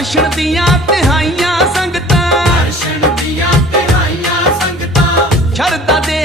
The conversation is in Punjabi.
ਦਰਸ਼ਨ ਦੀਆਂ ਤਿਹਾਈਆਂ ਸੰਗਤਾਂ। ਦਰਸ਼ਨ ਦੀਆਂ ਤਿਹਾਈਆਂ ਸੰਗਤਾਂ। ਸ਼ਰਦਾ ਦੇ